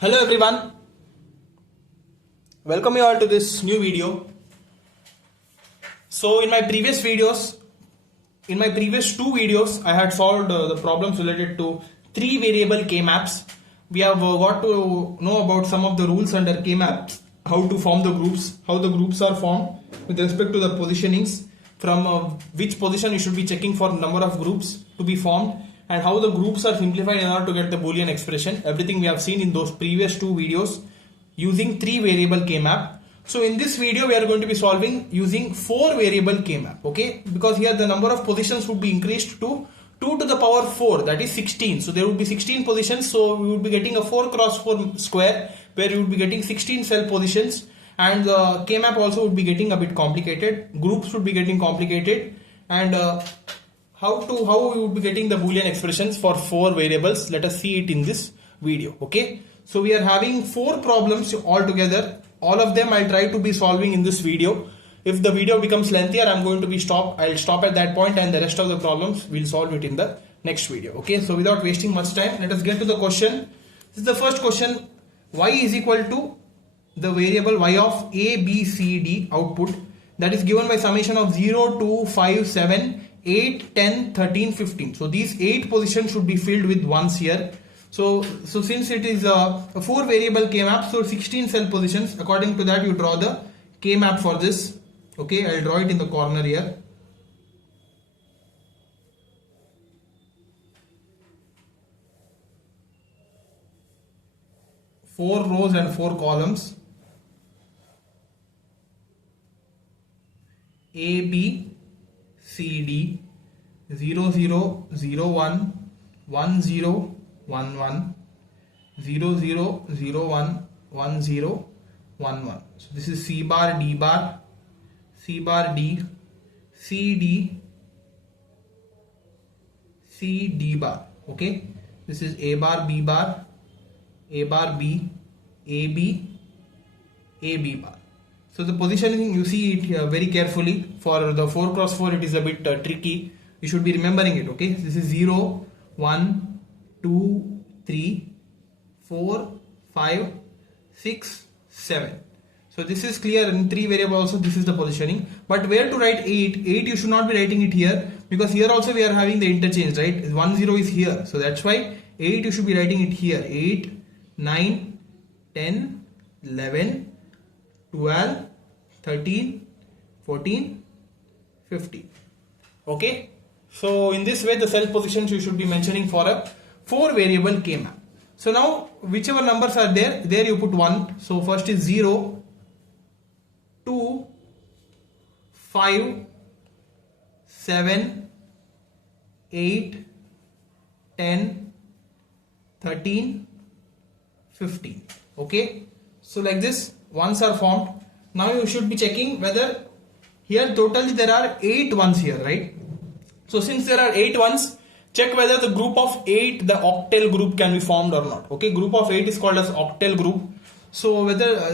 Hello everyone, welcome you all to this new video. So in my previous two videos, I had solved the problems related to 3 variable K-maps. We have got to know about some of the rules under K-maps, how to form the groups, how the groups are formed with respect to the positionings, from which position you should be checking for number of groups to be formed, and how the groups are simplified in order to get the Boolean expression. Everything we have seen in those previous 2 videos using 3 variable K-map. So in this video we are going to be solving using 4 variable K-map, okay, because here the number of positions would be increased to 2 to the power 4, that is 16. So there would be 16 positions, so we would be getting a 4 cross 4 square where you would be getting 16 cell positions, and the K-map also would be getting a bit complicated, groups would be getting complicated, and how we would be getting the Boolean expressions for 4 variables. Let us see it in this video, okay. So we are having 4 problems altogether. All of them I'll try to be solving in this video. If the video becomes lengthier, I'll stop at that point, and the rest of the problems we'll solve it in the next video, okay. So without wasting much time, let us get to the question. This is the first question. Y is equal to the variable y of a, b, c, d output, that is given by summation of 0, 2, 5, 7, 8, 10, 13, 15. So these 8 positions should be filled with ones here. So since it is a 4 variable K-map, so 16 cell positions, according to that you draw the K-map for this. Okay, I'll draw it in the corner here. Four rows and 4 columns. A, B, C, D, 0, 0, 0, 1, 1, 0, 1, 1, 0, 0, 0, 1, 1, 0, 1, 1. So this is C bar, D bar, C bar, D, C, D, C, D bar. Okay. This is A bar, B bar, A bar, B, A, B, A, B bar. So the positioning, you see it very carefully. For the 4 cross 4 it is a bit tricky. You should be remembering it, okay. This is 0, 1, 2, 3, 4, 5, 6, 7. So this is clear. In 3 variable also this is the positioning. But where to write 8? 8 you should not be writing it here, because here also we are having the interchange, right? 1, 0 is here. So that's why 8 you should be writing it here. 8, 9, 10, 11, 12, 13, 14, 15. Okay. So in this way the cell positions you should be mentioning for a 4 variable K-map. So now whichever numbers are there you put 1. So first is 0, 2, 5, 7, 8, 10, 13, 15. Okay. So like this ones are formed. Now you should be checking whether here totally there are 8 ones here, right? So since there are 8 ones, check whether the group of 8, the octal group, can be formed or not. Okay, group of 8 is called as octal group. So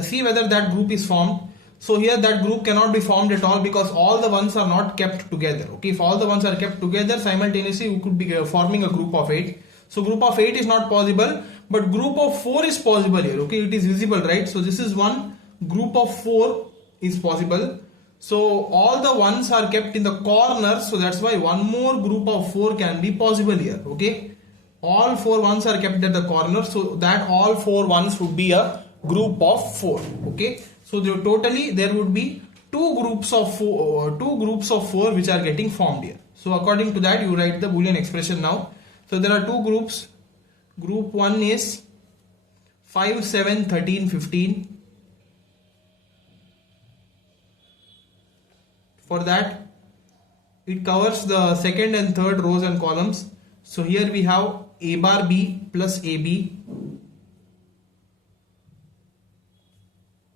see whether that group is formed. So here that group cannot be formed at all, because all the ones are not kept together. Okay, if all the ones are kept together simultaneously, you could be forming a group of 8. So group of 8 is not possible, but group of 4 is possible here. Okay, it is visible, right? So this is one group of 4 is possible. So all the ones are kept in the corner, so that's why one more group of 4 can be possible here. Okay, all 4 ones are kept at the corner, so that all 4 ones would be a group of 4. Okay, so totally there would be 2 groups of 4 which are getting formed here. So according to that you write the Boolean expression now. So there are 2 groups. Group 1 is 5, 7, 13, 15. For that, it covers the second and third rows and columns. So here we have A bar B plus AB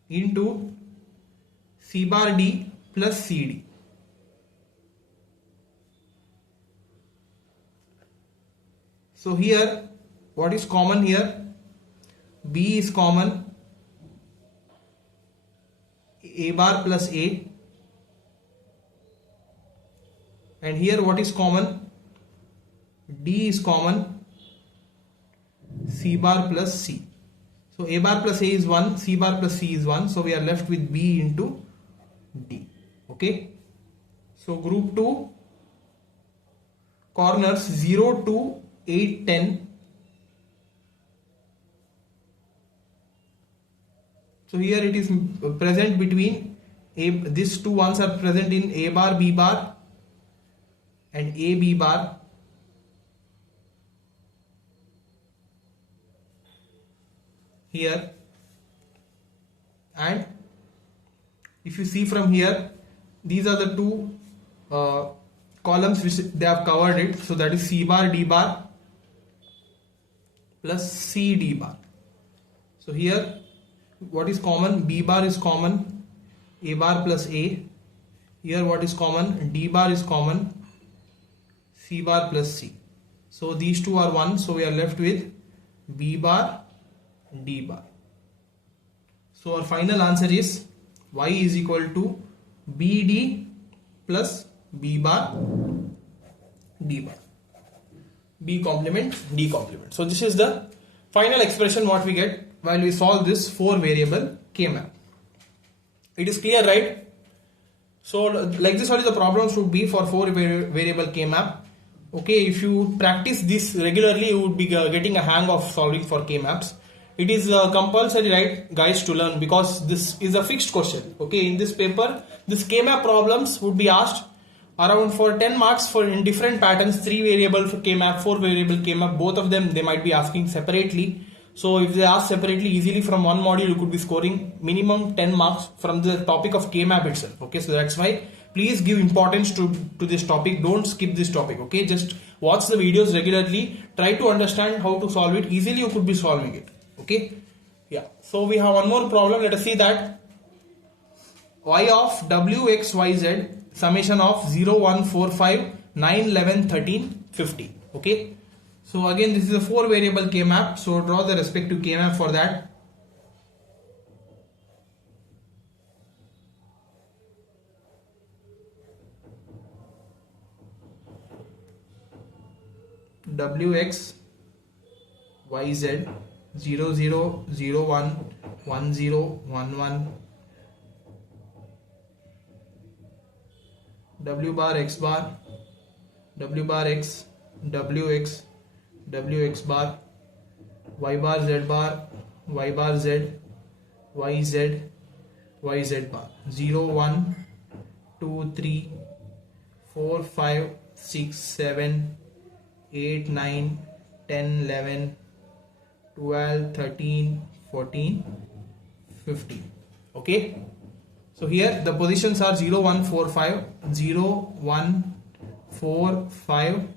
into C bar D plus CD. So here, what is common here? B is common, A bar plus A. And here what is common? D is common, C bar plus C. So A bar plus A is 1, C bar plus C is 1. So we are left with B into D. Okay. So group 2, corners 0 to 8, 10. So here it is present between these two ones are present in A bar, B bar and A, B bar. Here, and if you see from here, these are the two columns which they have covered it. So that is C bar, D bar plus C, D bar. So here what is common? B bar is common, A bar plus A. Here what is common? D bar is common, C bar plus C. So these two are 1. So we are left with B bar, D bar. So our final answer is Y is equal to BD plus B bar, D bar. B complement, D complement. So this is the final expression what we get while we solve this 4 variable K-map. It is clear, right? So like this only the problem should be for 4 variable K-map. Okay, if you practice this regularly, you would be getting a hang of solving for K-maps. It is compulsory, right, guys, to learn, because this is a fixed question. Okay, in this paper, this K-map problems would be asked around for 10 marks for in different patterns, 3 variable for K-map, 4 variable K-map, both of them they might be asking separately. So if they ask separately, easily from one module you could be scoring minimum 10 marks from the topic of K-map itself. Okay, so that's why please give importance to this topic. Don't skip this topic. Okay, just watch the videos regularly, try to understand how to solve it. Easily you could be solving it. Okay, yeah. So we have one more problem. Let us see that. Y of W x y z summation of 0, 1, 4, 5, 9, 11, 13, 15. Okay. So again this is a 4 variable K-map. So draw the respective K-map for that. Wx yz 0, 0, 0, 1, 1, 0, 1, 1. W bar x bar, W bar x, Wx, Wx bar, y bar z bar, y bar z, yz, yz bar. 0, 1, 2, 3, 4, 5, 6, 7, 8, 9, 10, 11, 12, 13, 14, 15. Okay. So here the positions are 0, 1, 4, 5, 0, 1, 4, 5,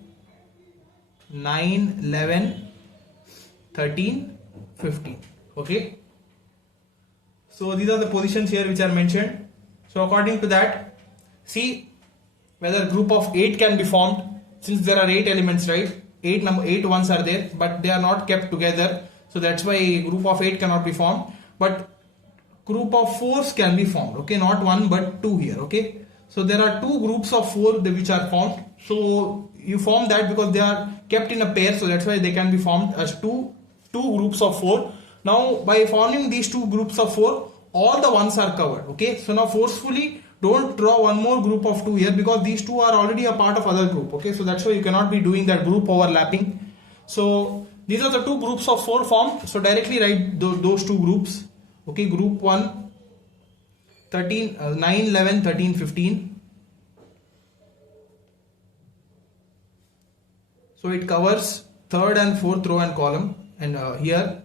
9, 11, 13, 15. Okay. So these are the positions here which are mentioned. So according to that, see whether group of 8 can be formed, since there are 8 elements, right? 8 ones are there, but they are not kept together. So that's why a group of 8 cannot be formed. But group of 4s can be formed. Okay, not 1 but 2 here. Okay. So there are 2 groups of 4 which are formed. So you form that because they are kept in a pair. So that's why they can be formed as two groups of 4. Now by forming these 2 groups of 4, all the ones are covered. Okay. So now forcefully don't draw one more group of 2 here, because these 2 are already a part of other group. Okay. So that's why you cannot be doing that group overlapping. So these are the 2 groups of 4 formed. So directly write those 2 groups. Okay. Group 1, 13, 9, 11, 13, 15. So it covers 3rd and 4th row and column, and here,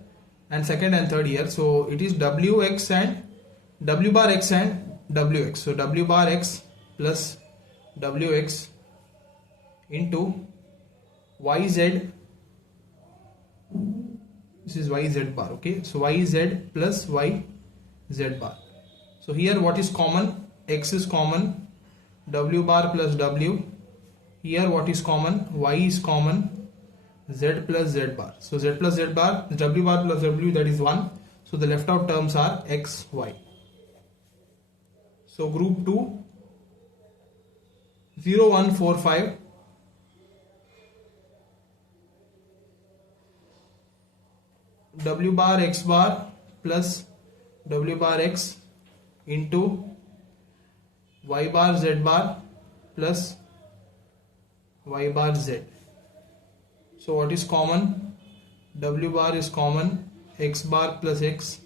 and 2nd and 3rd here. So it is Wx and W bar x and Wx. So W bar x plus Wx into yz. This is yz bar. Okay. So yz plus yz bar. So here what is common? X is common. W bar plus W. Here what is common? Y is common. Z plus Z bar. So Z plus Z bar, W bar plus W, that is 1. So the left out terms are X, Y. So group 2, 0, 1, 4, 5. W bar X bar plus W bar X into Y bar Z bar plus Y bar Z. So what is common? W bar is common, X bar plus X,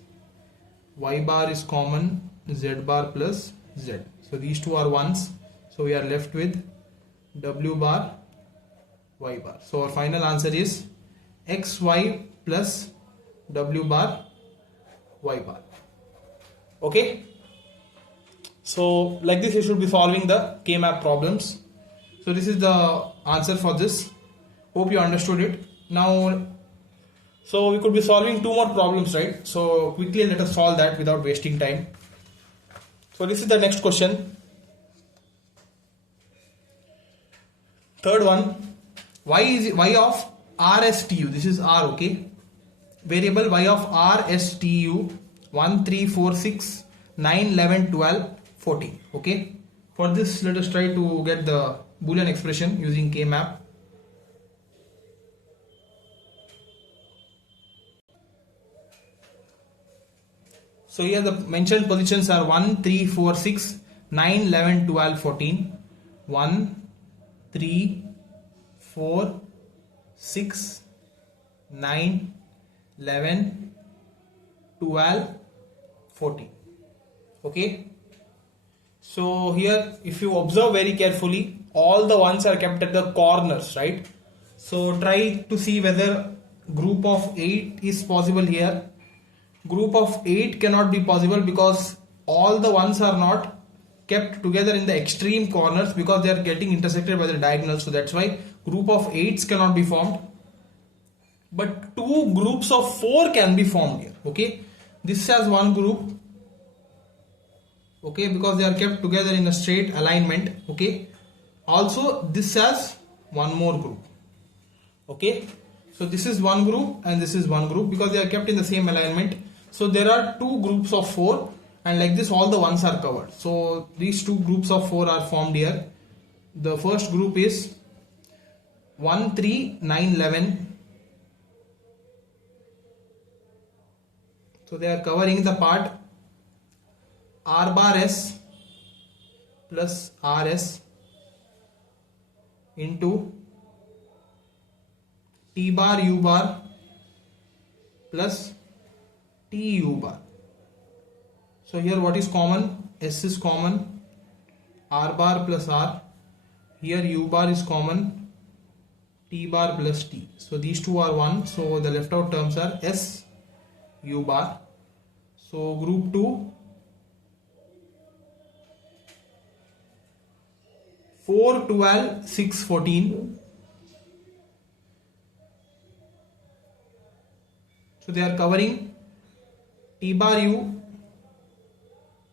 Y bar is common, Z bar plus Z. So these two are ones. So we are left with W bar, Y bar. So our final answer is XY plus W bar, Y bar. Okay. So like this you should be solving the K-map problems. So this is the answer for this. Hope you understood it. Now, so we could be solving two more problems, right? So quickly let us solve that without wasting time. So this is the next question. Third one, y of RSTU, this is R, okay? Variable y of RSTU 1, 3, 4, 6, 9, 11, 12, 14, okay? For this, let us try to get the Boolean expression using K-map. So here the mentioned positions are 1, 3, 4, 6, 9, 11, 12, 14. 1, 3, 4, 6, 9, 11, 12, 14. Okay. So here if you observe very carefully, all the ones are kept at the corners, right? So try to see whether group of 8 is possible here. Group of 8 cannot be possible because all the ones are not kept together in the extreme corners because they are getting intersected by the diagonals. So that's why group of 8s cannot be formed. But two groups of 4 can be formed here. Okay. This has one group. Okay, because they are kept together in a straight alignment. Okay. Also this has one more group. Okay. So this is one group and this is one group because they are kept in the same alignment. So there are two groups of 4 and like this all the ones are covered. So these two groups of 4 are formed here. The first group is 1, 3, 9, 11. So they are covering the part R bar S plus RS into T bar U bar plus TU bar. So here what is common? S is common, R bar plus R. Here U bar is common, T bar plus T. So these two are one. So the left out terms are S, U bar. So group 2, 4, 12, 6, 14. So they are covering T bar U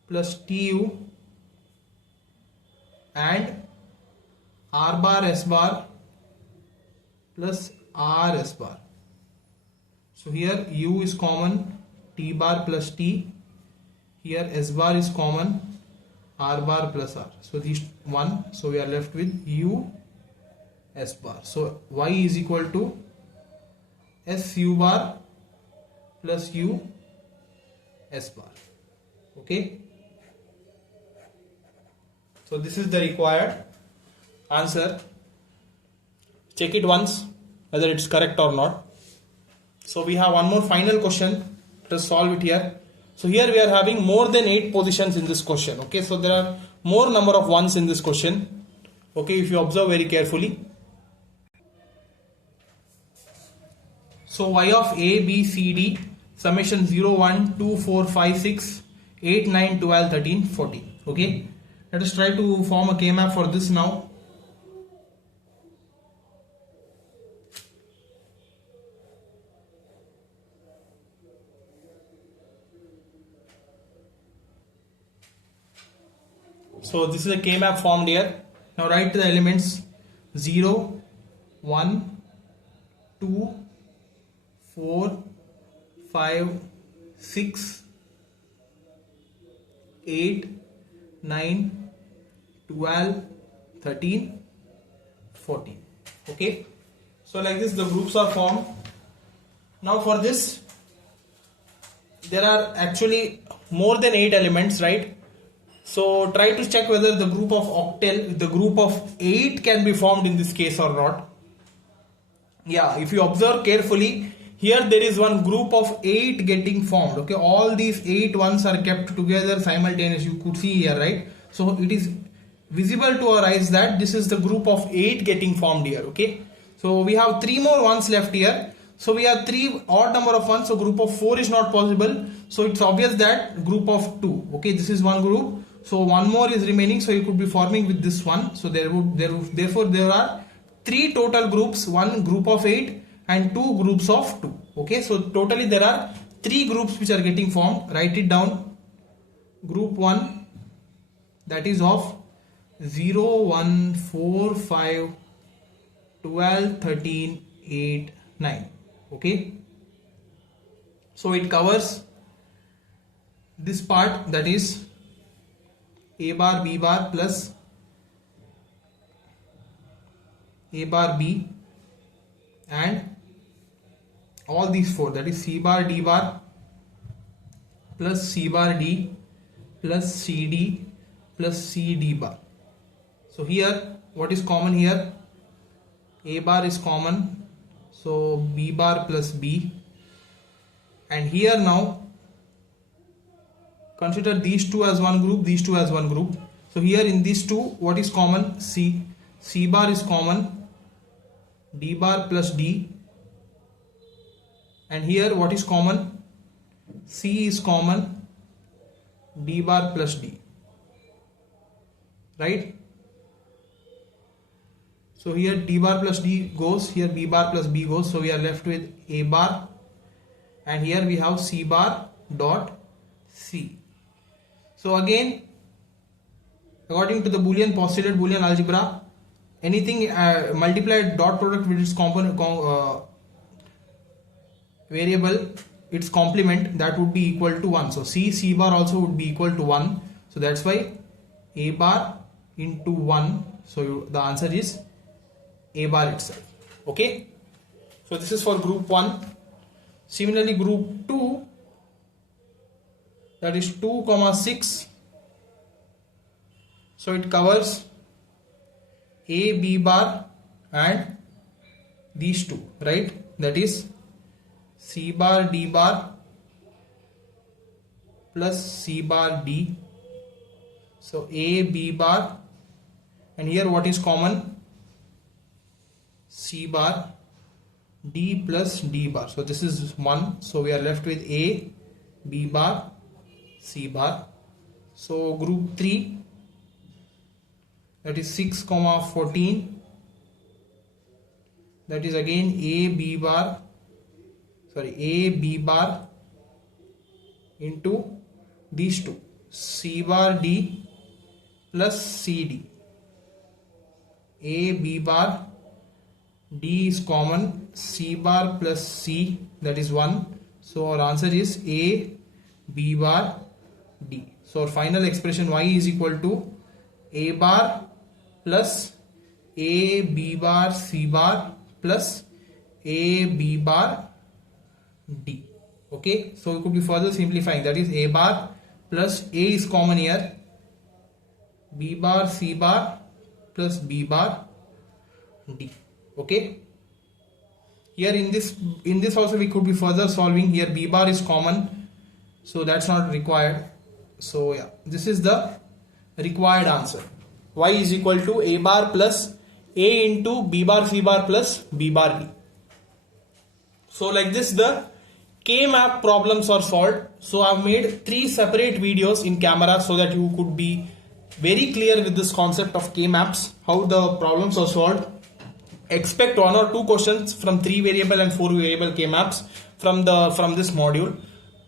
plus TU and R bar S bar plus RS bar. So here U is common, T bar plus T. Here S bar is common, R bar plus R. So these one. So we are left with U S bar. So Y is equal to S U bar plus U S bar. Okay. So this is the required answer. Check it once whether it's correct or not. So we have one more final question. Let us solve it here. So here we are having more than 8 positions in this question. Okay. So there are more number of ones in this question. Okay. If you observe very carefully. So Y of A, B, C, D, summation 0, 1, 2, 4, 5, 6, 8, 9, 12, 13, 14. Okay. Let us try to form a K-map for this now. So this is a K-map formed here. Now write the elements 0, 1, 2, 4, 5, 6, 8, 9, 12, 13, 14. Okay. So like this the groups are formed. Now for this there are actually more than 8 elements, right? So try to check whether the group of octal, the group of 8 can be formed in this case or not. Yeah, if you observe carefully, here there is one group of 8 getting formed. Okay, all these 8 ones are kept together simultaneously. You could see here, right? So it is visible to our eyes that this is the group of 8 getting formed here. Okay, so we have 3 more ones left here. So we have 3 odd number of ones. So group of 4 is not possible. So it's obvious that group of 2. Okay, this is one group. So one more is remaining. So you could be forming with this one. So therefore there are 3 total groups, one group of 8 and 2 groups of 2. Okay, so totally there are 3 groups which are getting formed. Write it down. Group 1, that is of 0, 1, 4, 5, 12, 13, 8, 9. Okay, so it covers this part, that is A bar B bar plus A bar B and all these 4, that is C bar D bar plus C bar D plus CD plus CD bar. So here what is common here? A bar is common, so B bar plus B, and here now consider these 2 as one group, these 2 as one group. So here in these 2 what is common? C bar is common, D bar plus D, and here what is common? C is common, D bar plus D, right? So here D bar plus D goes, here B bar plus B goes, so we are left with A bar, and here we have C bar dot C. So again, according to the postulated Boolean algebra, anything multiplied dot product with its component variable, its complement, that would be equal to 1. So C bar also would be equal to 1. So that's why A bar into 1. So the answer is A bar itself. Okay, so this is for group 1. Similarly, group 2, that is 2, 6. So it covers A, B bar and these 2, right? That is C bar D bar plus C bar D. So A, B bar, and here what is common? C bar D plus D bar. So this is 1. So we are left with A, B bar, C bar. So group 3, that is 6, 14. That is again A, B bar into these 2, C bar D plus CD. A, B bar, D is common, C bar plus C, that is 1. So our answer is A, B bar, D. So our final expression Y is equal to A bar plus A, B bar, C bar plus A, B bar, D. Okay, so we could be further simplifying, that is A bar plus A is common here, B bar, C bar plus B bar, D. Okay, here in this also we could be further solving. Here B bar is common, so that's not required. So yeah, this is the required answer. Y is equal to A bar plus A into B bar C bar plus B bar D. So like this the K-map problems are solved. So I've made 3 separate videos in camera so that you could be very clear with this concept of K-maps, how the problems are solved. Expect 1 or 2 questions from 3 variable and 4 variable K-maps from this module.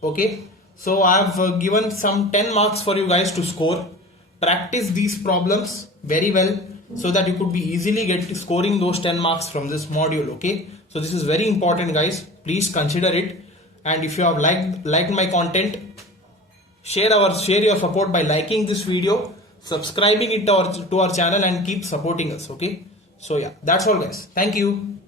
Okay, so I've given some 10 marks for you guys to score. Practice these problems very well so that you could be easily scoring those 10 marks from this module. Okay, so this is very important, guys. Please consider it. And if you have liked my content, share your support by liking this video, subscribing it to our channel, and keep supporting us. Okay, so yeah, that's all, guys. Thank you.